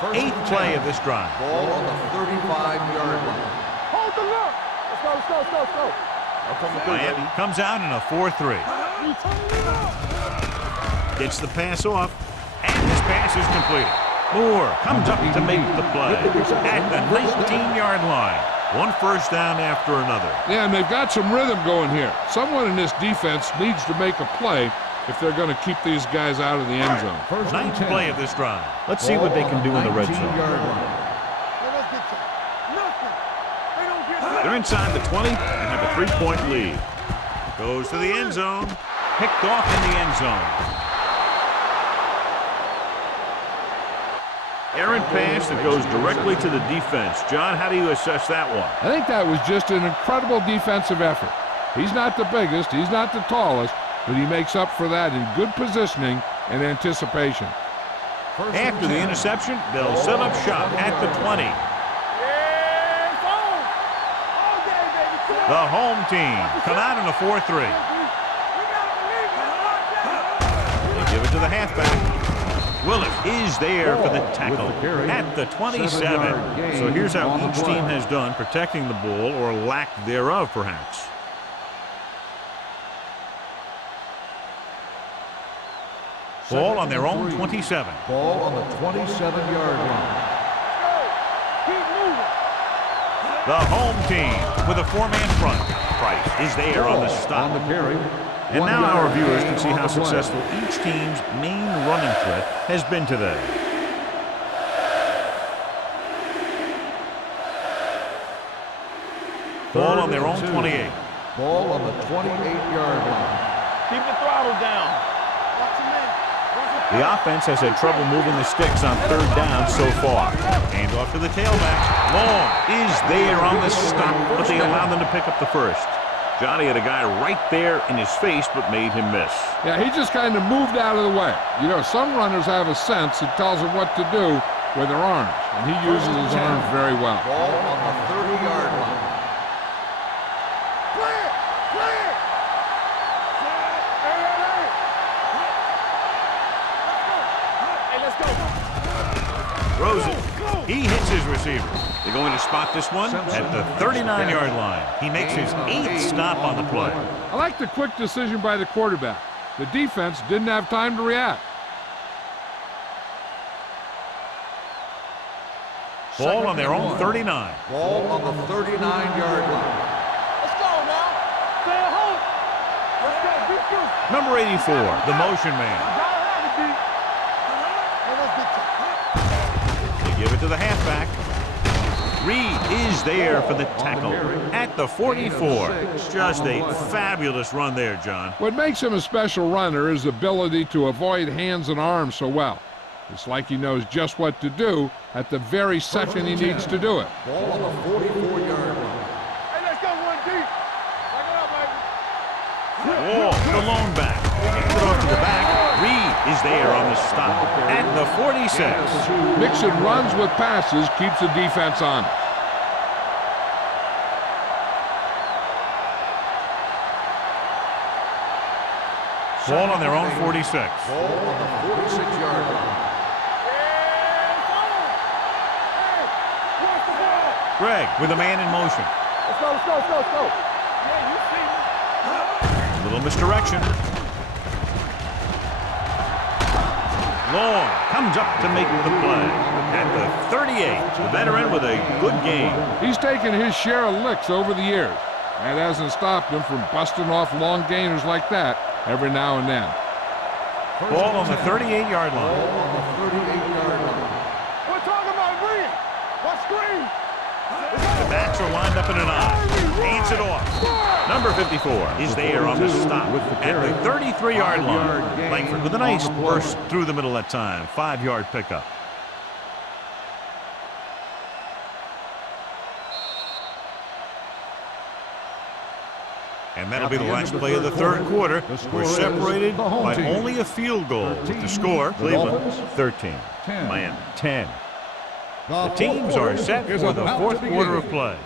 8th play of this drive. Ball on the 35-yard line. Hold the look. Let's go. Miami comes out in a 4-3. You turning it up. Gets the pass off, and this pass is completed. Moore comes up to make the play at the 19-yard line. One first down after another. Yeah, and they've got some rhythm going here. Someone in this defense needs to make a play if they're going to keep these guys out of the end zone. 9th play of this drive. Let's see what they can do in the red zone. Let's get you. Nothing. They don't get They're inside the 20 and have a 3-point lead. Goes to the end zone. Picked off in the end zone. Errant pass that goes directly to the defense. John, how do you assess that one? I think that was just an incredible defensive effort. He's not the biggest, he's not the tallest, but he makes up for that in good positioning and anticipation. After the interception, they'll set up shop at the 20. Yeah, it's on. All day, baby. Come on. The home team come out in a 4-3. We gotta believe it. They give it to the halfback. Willis is there for the tackle at the 27. So here's how each team has done protecting the ball, or lack thereof, perhaps. Ball on their own 27. Ball on the 27-yard line. Keep moving. The home team with a 4-man front. Price is there on the stop. On the carry. And now our viewers can see how successful each team's main running threat has been today. Ball on their own 28. Ball on the 28-yard line. Keep the throttle down. Watch your man. The offense has had trouble moving the sticks on third down so far. Hand off to the tailback. Long is there on the stop, but they allow them to pick up the first. Johnny had a guy right there in his face, but made him miss. Yeah, he just kind of moved out of the way. You know, some runners have a sense that tells them what to do with their arms, and he uses his arms very well. Ball on the 30-yard line. Clear! Clear! Hey, let's go! Throws it. He hits his receiver. They're going to spot this one at the 39-yard line. He makes his 8th stop on the play. I like the quick decision by the quarterback. The defense didn't have time to react. Ball on their own 39. Ball on the 39-yard line. Let's go now! Stay at home! Let's go! Beat you! Number 84, the motion man. They give it to the halfback. Reed is there for the tackle at the 44. Just a fabulous run there, John. What makes him a special runner is the ability to avoid hands and arms so well. It's like he knows just what to do at the very second he needs to do it. Ball on the 44-yard line. Hey, let's go 1 deep! Back it up, baby! Wall, the lone back. Hands it off to the back. Reed is there on the stop at the 46. Mixing runs with passes keeps the defense on. Ball on their own 46. Ball on the 46-yard line. Greg with a man in motion. Let's go, let's go, let's go, let's go! Yeah, you see me. A little misdirection. Long comes up to make the play at the 38. The veteran with a good game. He's taken his share of licks over the years. That hasn't stopped him from busting off long gainers like that every now and then. Ball on the 38-yard line. Ball on the 38-yard line. We're talking about green! What screen? The backs are lined up in an I. Hands it off. Number 54 is there on the stop at the 33-yard line. Langford with a nice burst through the middle that time. 5-yard pickup. And that'll be the last play of the third quarter. We're separated by only a field goal. With the score, Cleveland 13, Miami 10. The teams are set for the fourth quarter of play.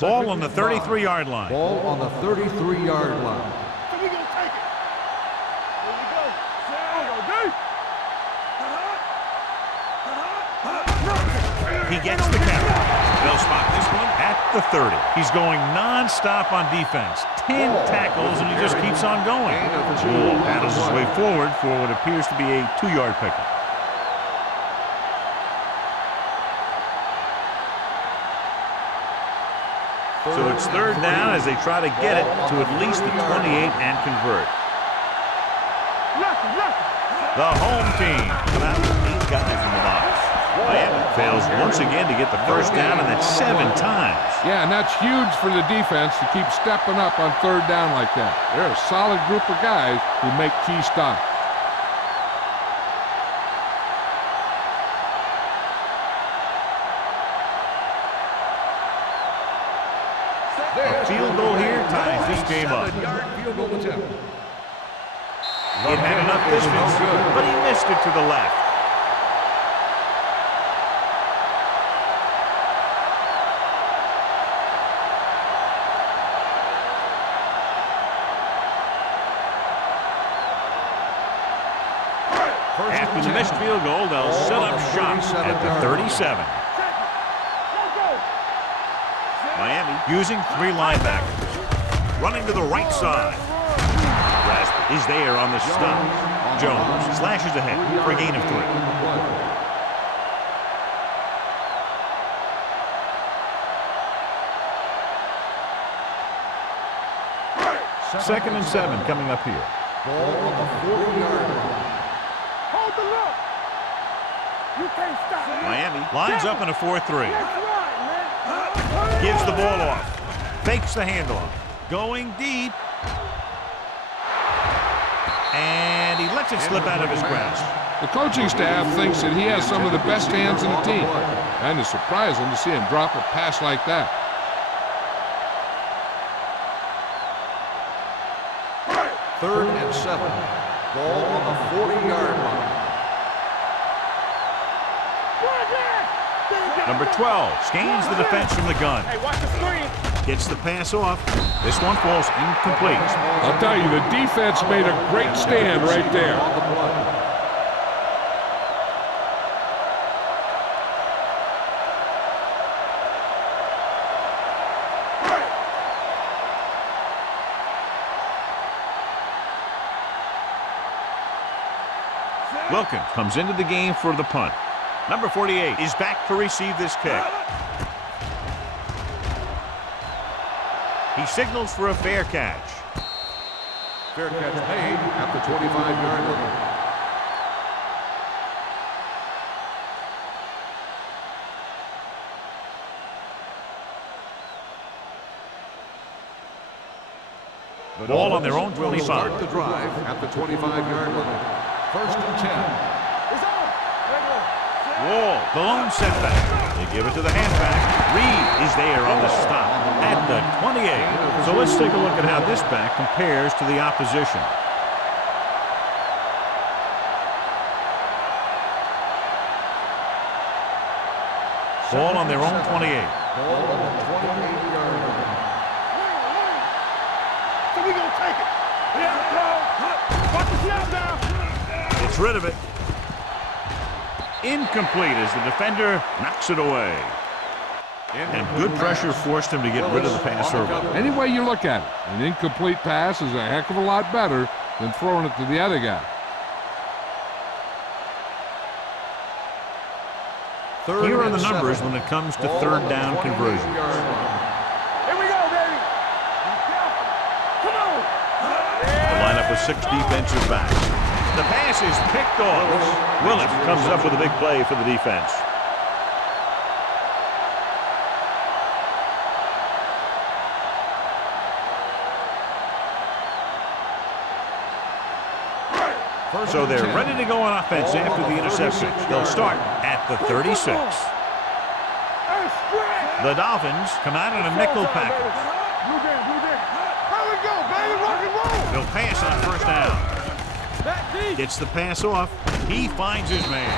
Ball on the 33-yard line. Ball on the 33-yard line. So we gonna take it. There we go. Go deep. He gets the count. They'll spot this one at the 30. He's going non-stop on defense. 10 tackles, and he just keeps on going. Battles his way forward for what appears to be a 2-yard pickup. So it's third down as they try to get it to at least the 28 and convert. The home team come out with 8 guys in the box. Miami fails once again to get the first down, and that's 7 times. Yeah, and that's huge for the defense to keep stepping up on third down like that. They're a solid group of guys who make key stops. A field goal here ties this game up. Field goal attempt. It had enough distance, but he missed it to the left. After the missed field goal, they'll set up shop at the 37. Miami using 3 linebackers. Running to the right side. Rasper is there on the stop. Jones slashes ahead for a gain of 3. Second and 7 coming up here. Ball on the 40-yard line. Hold the look. You can't stop me. Miami lines up in a 4-3. That's right, man. Gives the ball off. Fakes the handoff. Going deep. And he lets it slip out of his grasp. The coaching staff thinks that he has some of the best hands in the team, and it's surprising to see him drop a pass like that. Third and 7. Ball on the 40-yard line. Number 12 scans the defense from the gun. Hey, watch the screen. Gets the pass off. This one falls incomplete. I'll tell you, the defense made a great stand right there. On the play. Wilkins comes into the game for the punt. Number 48 is back to receive this kick. He signals for a fair catch. Fair catch made at the 25-yard line. The ball on their own will 25. start the drive at the 25-yard line. First and 10. Wall, the lone setback. They give it to the halfback. Reed is there on the stop at the 28. So let's take a look at how this back compares to the opposition. Ball on their own 28. Ball on the 28-yard line. So we gonna take it. Yeah, watch the snap now. Gets rid of it. Incomplete as the defender knocks it away. And good pressure forced him to get rid of the pass early. Any way you look at it, an incomplete pass is a heck of a lot better than throwing it to the other guy. Here are the numbers when it comes to third down conversions. Here we go, baby. Come on. The lineup with 6 defensive backs. The pass is picked off. Willis comes up with a big play for the defense. So they're ready to go on offense after the interception. They'll start at the 36. The Dolphins come out in a nickel package. Here we go, baby. Rock and roll. They'll pass on first down. Gets the pass off. He finds his man.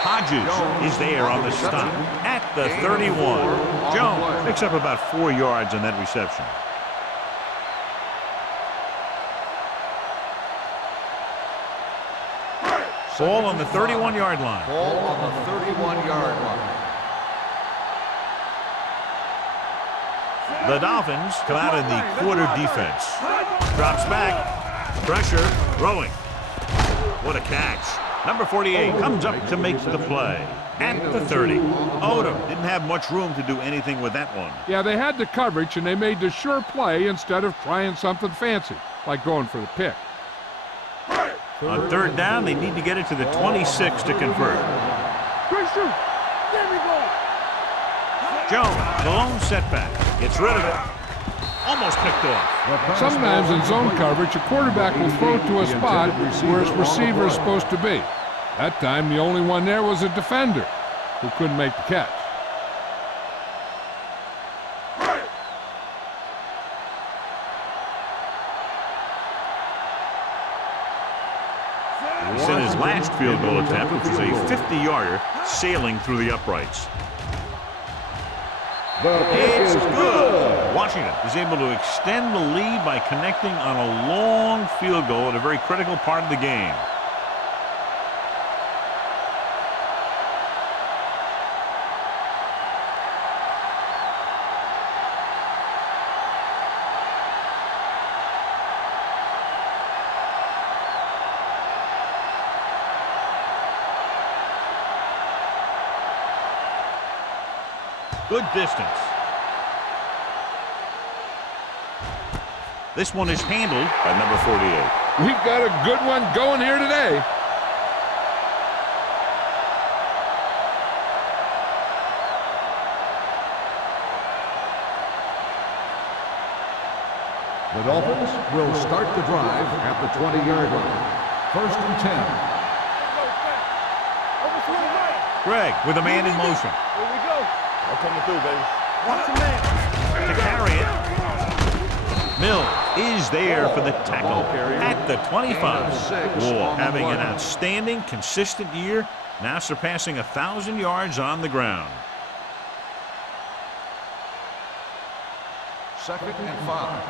Hodges is there on the stop at the 31. Jones picks up about 4 yards on that reception. Ball on the 31-yard line. Ball on the 31-yard line. The Dolphins come out in the quarter defense. Drops back. Pressure. Throwing. What a catch. Number 48 comes up to make the play. At the 30. Odom didn't have much room to do anything with that one. Yeah, they had the coverage, and they made the sure play instead of trying something fancy, like going for the pick. On third down, they need to get it to the 26 to convert. Great shoot. There we go. Jones, the lone setback. Gets rid of it. Almost picked off. Sometimes in zone coverage, a quarterback will throw to a spot where his receiver is supposed to be. That time, the only one there was a defender who couldn't make the catch. He sent his last field goal attempt, which was a 50-yarder, sailing through the uprights. It's good. Washington is able to extend the lead by connecting on a long field goal at a very critical part of the game. Good distance. This one is handled by number 48. We've got a good one going here today. The Dolphins will start the drive at the 20-yard line. First and 10. Greg with a man in motion. Here we go. I'm coming through, baby. Watch the man. To carry it. Mill is there for the tackle at the 25. War having an outstanding, consistent year, now surpassing 1,000 yards on the ground. Second and 5.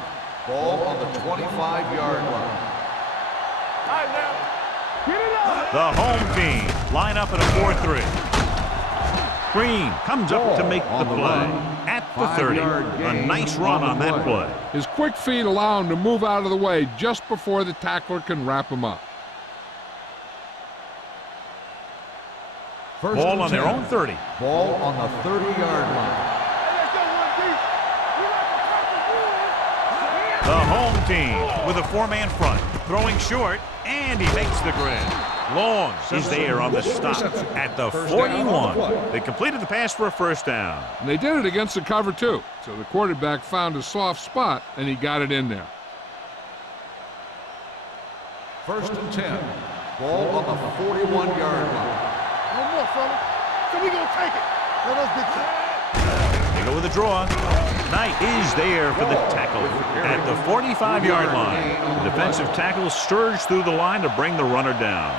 Ball on the 25-yard line. All right, now. Get it up. The home team line up in a 4-3. Green comes up to make the play at the 30. A nice run on that play. His quick feet allow him to move out of the way just before the tackler can wrap him up. First Ball on their own 30. Ball on the 30-yard line. The home team with a 4-man front, throwing short, and he makes the grab. Long is there on the stop at the 41. They completed the pass for a first down. And they did it against the cover, too. So the quarterback found a soft spot, and he got it in there. First and 10. Ball on the 41-yard line. No more, fella. So we gonna take it. Let us get it. They go with a draw. Knight is there for the tackle at the 45-yard line. The defensive tackle surged through the line to bring the runner down.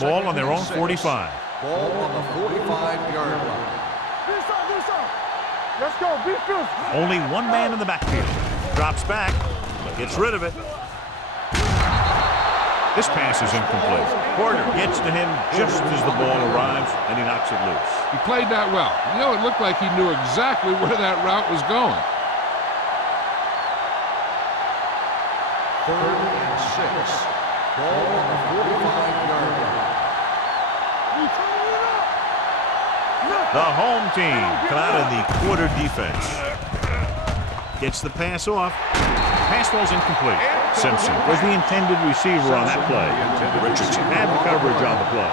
Ball on their own 45. Ball on the 45-yard line. Do something. Let's go. Be physical. Only one man in the backfield. Drops back, but gets rid of it. This pass is incomplete. Porter gets to him just as the ball arrives, and he knocks it loose. He played that well. You know, it looked like he knew exactly where that route was going. Third and 6. Ball on the 45-yard line. The home team come out in the quarter defense. Gets the pass off. Pass falls incomplete. Simpson was the intended receiver on that play. Richardson had the coverage on the play.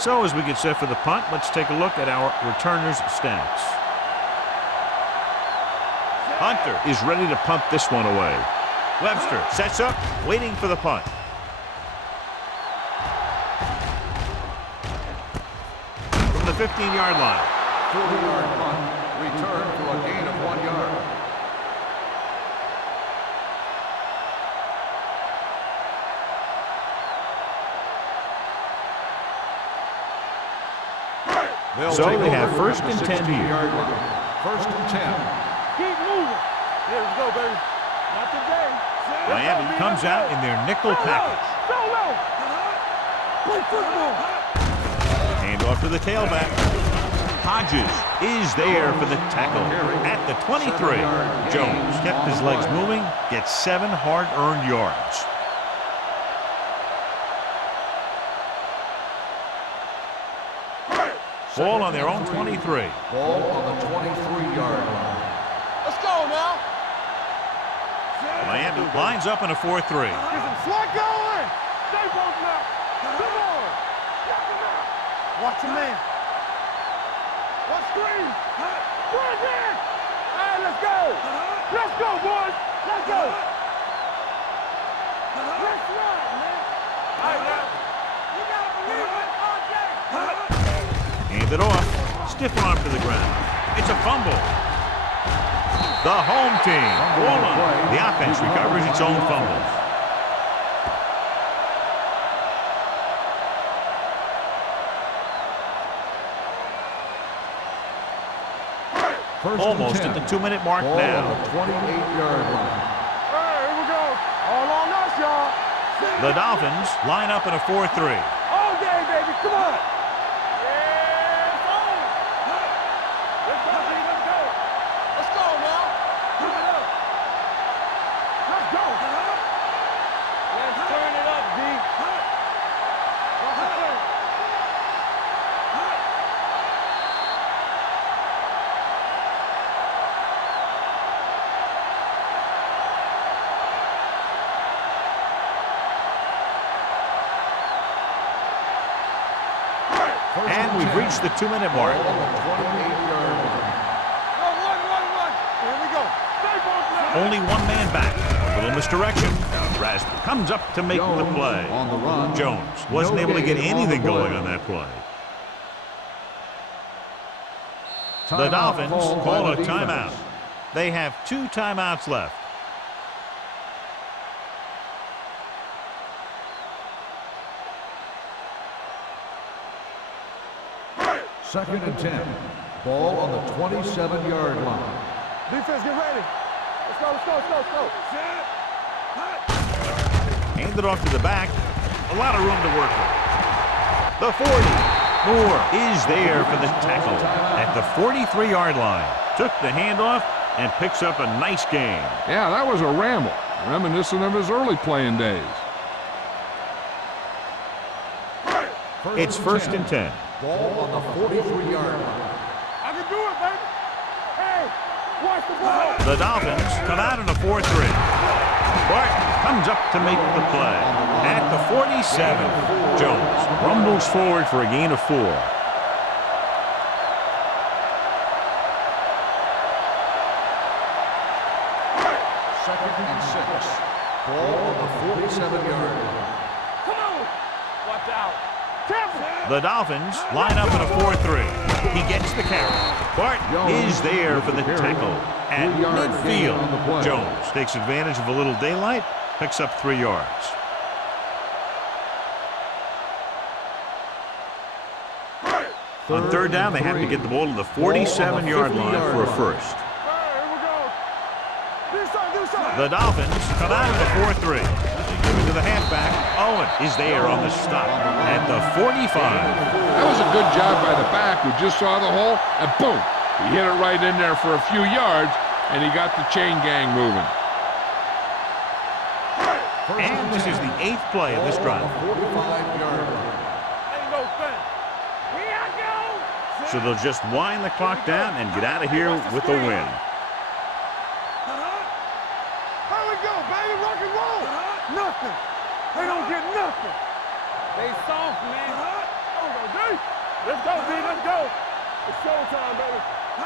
So as we get set for the punt, let's take a look at our returners' stats. Hunter is ready to punt this one away. Webster sets up, waiting for the punt. From the 15-yard line. 40-yard punt. Return for a gain of 1 yard. So they have first and 10 here. First and 10. Keep moving. Here we go, baby. Not today. Miami comes out in their nickel package. Solo. Play football. Hand off to the tailback. Hodges is there for the tackle at the 23. Jones kept his legs moving, gets 7 hard-earned yards. Ball on their own 23. Ball on the 23-yard line. Let's go now. Miami lines up in a 4-3. Get some slack going. Stay both now. Come on. Get them out. Watch your man. One screen. Right there. All right, let's go. Let's go, boys. Let's go. Let's ride, man. All right, now. You got to believe it all day. Hand it off. Stiff arm to the ground. It's a fumble. The home team. Ball on. The offense recovers its own fumbles. Almost at the 2-minute mark Ball now. on the 28-yard line. Hey, here we go. All on us, y'all. The Dolphins line up in a 4-3. All day, baby. Come on. Yeah, it's on. Let's go, baby. Let's go. Let's go now. Keep it up. Let's go. Let's turn it up, D. Watch the play. reached the 2-minute mark. Ball on the 28-yard line. Run. Here we go. Stay focused now. Only one man back. A little misdirection. Rasp comes up to make the Jones play. on the run. Jones wasn't No able to get gain on the anything play. going on that play. The Timeout Dolphins called call by a the timeout. defense. They have 2 timeouts left. Second and 10. Ball on the 27-yard line. Defense, get ready. Let's go. Handed off to the back. A lot of room to work with. The 40. Moore is there for the tackle at the 43-yard line. Took the handoff and picks up a nice gain. Yeah, that was a ramble, reminiscent of his early playing days. It's first and 10. Ball on the 43-yard line. I can do it, baby. Hey, watch the ball. The Dolphins come out in a 4-3. Barton comes up to make the play. At the 47, Jones rumbles forward for a gain of 4. Second and 6. Ball on the 47-yard line. Come on. Watch out. The Dolphins line up in a 4-3. He gets the carry. Barton is there for the tackle at 3-yard gain on the play. midfield. Jones takes advantage of a little daylight, picks up 3 yards. On third down, they have to get the ball to the 47-yard line for a first. Here we go. Do something. The Dolphins come out of the 4-3. They give it to the halfback. Owen is there on the stop at the 45. That was a good job by the back who just saw the hole, and boom, he hit it right in there for a few yards, and he got the chain gang moving. And this is the 8th play of this drive. 45-yard line. Ain't no thing. Here I go. So they'll just wind the clock down and get out of here with a win. Here we go, baby. Rock and roll. Nothing. They don't get nothing. They soft, man. There we go, D. Let's go, D. Let's go. It's showtime, baby.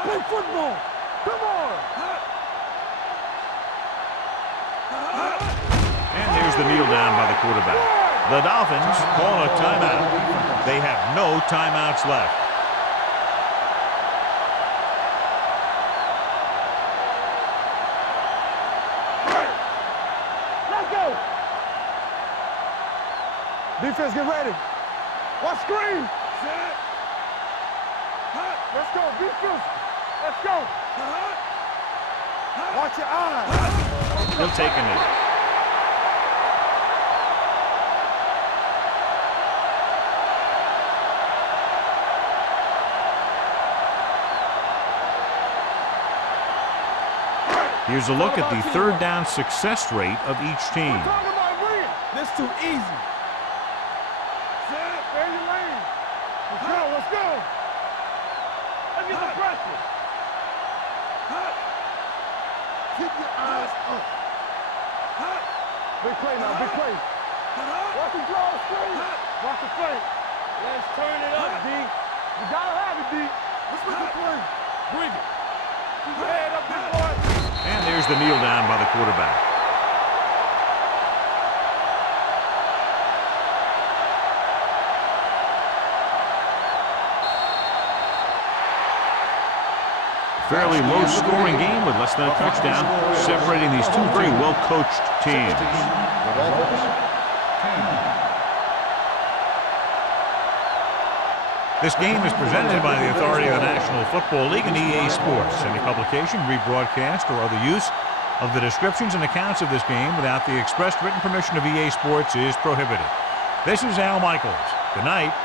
Play football. Come on. And there's the kneel down by the quarterback. The Dolphins call a timeout. They have no timeouts left. Let's go. Defense, get ready. Watch screen. Let's go. Be physical. Let's go. Watch your eyes. He'll take a knee. Here's a look at the third down success rate of each team. Talking about win. This too easy. There's your lane. Let's go. Let's get the pressure. Keep your eyes up. Big play now, big play. Watch the draw screen. Watch the play. Let's turn it up, D. You gotta have it, D. Let's make the play. Bring it. Keep your head up, big boy. And there's the kneel down by the quarterback. Fairly low-scoring game with less than a touchdown, separating these two very well-coached teams. The Dolphins, 10. This game is presented by the authority of the National Football League and EA Sports. Any publication, rebroadcast, or other use of the descriptions and accounts of this game without the expressed written permission of EA Sports is prohibited. This is Al Michaels. Good night.